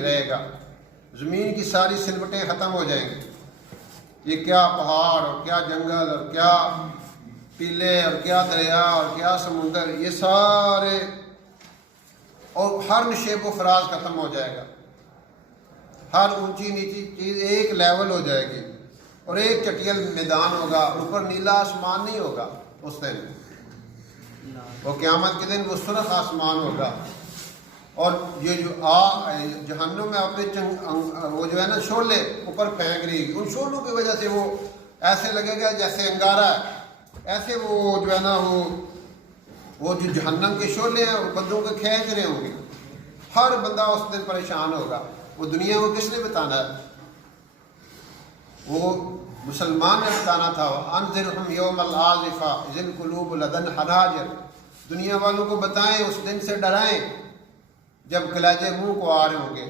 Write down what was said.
نہیں رہے گا، زمین کی ساری سلوٹیں ختم ہو جائیں گی. یہ کیا پہاڑ اور کیا جنگل اور کیا ٹیلے اور کیا دریا اور کیا سمندر، یہ سارے اور ہر نشیب و فراز ختم ہو جائے گا. ہر اونچی نیچی چیز ایک لیول ہو جائے گی اور ایک چٹیل میدان ہوگا، اوپر نیلا آسمان نہیں ہوگا. اس دن وہ قیامت کے دن وہ سرخ آسمان ہوگا. اور یہ جو جہنم میں اپنے وہ جو ہے نا شعلے اوپر پھینک رہی گی، ان شعلوں کی وجہ سے وہ ایسے لگے گا جیسے انگارہ ہے. ایسے وہ جو ہے نا وہ جو جہنم کے شعلے ہیں وہ بندوں کو کھینچ رہے ہوں گے. ہر بندہ اس دن پریشان ہوگا. وہ دنیا کو کس نے بتانا ہے؟ وہ مسلمان نے بتانا تھا. انذرہم یوم الآزفہ اذ القلوب لدی الحناجر. دنیا والوں کو بتائیں، اس دن سے ڈرائیں جب کلیجے منہ کو آ رہے ہوں گے.